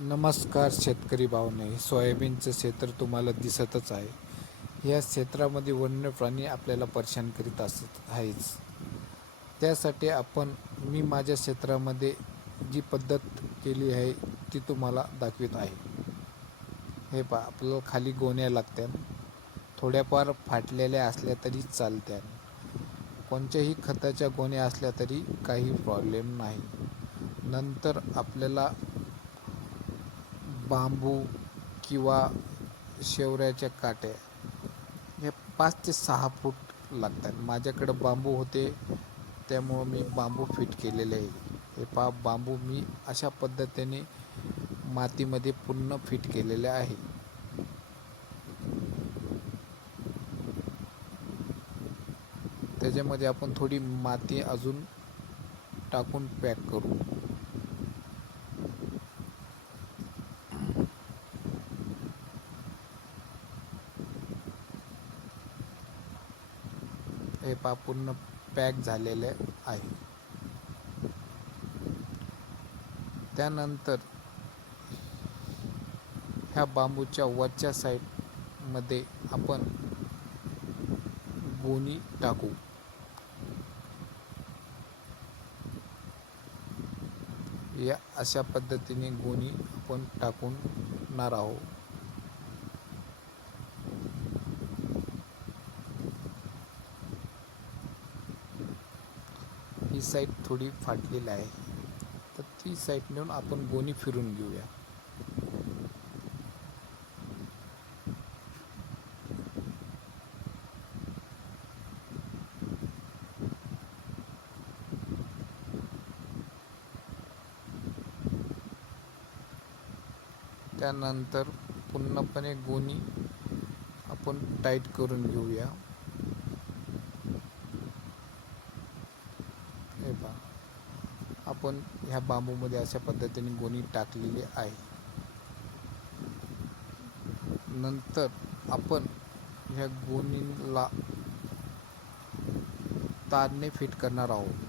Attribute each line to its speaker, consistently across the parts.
Speaker 1: नमस्कार शेतकरी भावने सोयाबीनचं क्षेत्र तुम्हाला दिसतच आहे. या क्षेत्रामध्ये वन्य प्राणी आपल्याला परेशान करीत असत आहेच. त्यासाठी आपण मी माझ्या क्षेत्रामध्ये जी पद्धत केली आहे ती तुम्हाला दाखवित आहे. हे पा आपल्याला खाली गोण्या लागत्या थोड्याफार फाटलेल्या असल्या तरी चालत्या कोणत्याही खताच्या गोण्या असल्या तरी काही प्रॉब्लेम नाही. नंतर आपल्याला बांबू किंवा शेवऱ्याच्या काट्या हे पाच ते सहा फूट लागतात. माझ्याकडं बांबू होते त्यामुळं मी बांबू फिट केलेले आहे. हे पहा बांबू मी अशा पद्धतीने मातीमध्ये पूर्ण फिट केलेले आहे. त्याच्यामध्ये आपण थोडी माती अजून टाकून पॅक करू. हे पा पूर्ण पॅक झालेले आहे. त्यानंतर ह्या बांबूच्या वरच्या साईडमध्ये आपण गोणी टाकू. या अशा पद्धतीने गोणी आपण टाकून आहोत. ही साईड थोडी फाटलेली आहे. तर ती साईड नेऊन आपण गोणी फिरून घेऊया. त्यानंतर पूर्णपणे गोणी आपण टाईट करून घेऊया. हे पहा आपण ह्या बांबूमध्ये अशा पद्धतीने गोणी टाकलेली आहे. नंतर आपण ह्या गोणीला तारने फिट करणार आहोत.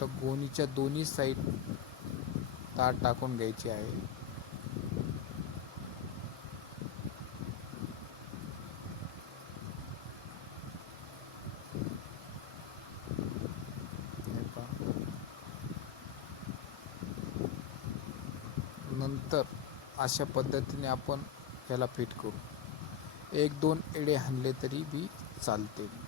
Speaker 1: तर गोणीच्या दोन्ही साईड तार टाकून घ्यायची आहे हे पहा तर अशा पद्धतीने आपण ह्याला फिट करू. एक दोन एडे हाणले तरी बी चालते.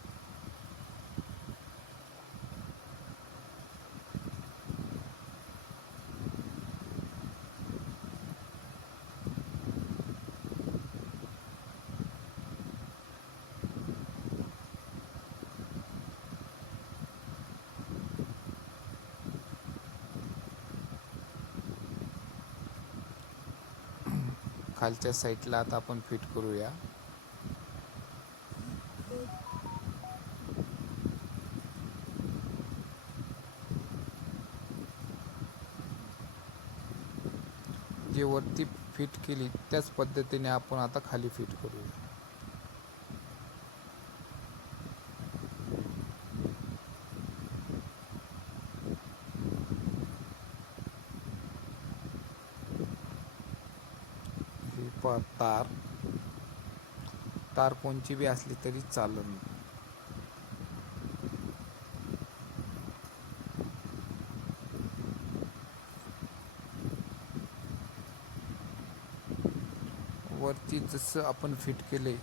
Speaker 1: खालच्या साईडला आता आपण फिट करूया. जे वरती फिट केली त्याच पद्धतीने आपण आता खाली फिट करूया. तार तार कोणची बी असली तरी चालेल वरती जसं आपण फिट केले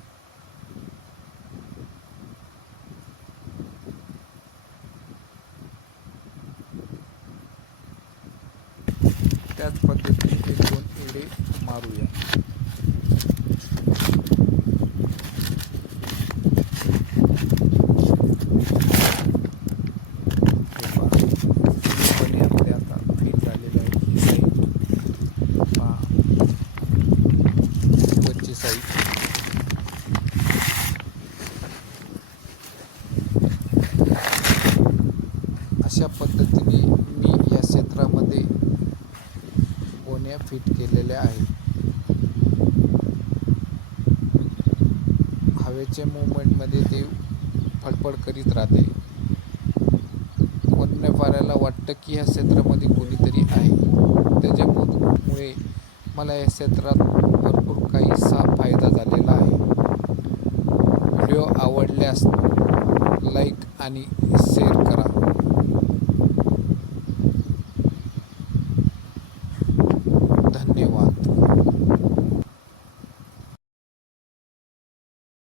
Speaker 1: त्याच पद्धतीने ते दोन एडे मारूया हे पहा. पूर्णपणे आपले आता फिट झालेलं आहे ही साईड पहा वरची साईड अशा पद्धतीने मी या क्षेत्रामध्ये गोण्या फिट केलेल्या आहेत. हवेच्या मुवमेंटमध्ये ते फडफड करीत राहते. वन्य वाटतं की ह्या क्षेत्रामध्ये कोणीतरी आहे. त्याच्यामुळे मला या क्षेत्रात भरपूर काहीसा फायदा झालेला आहे. व्हिडिओ आवडल्यास लाईक आणि शेअर करा.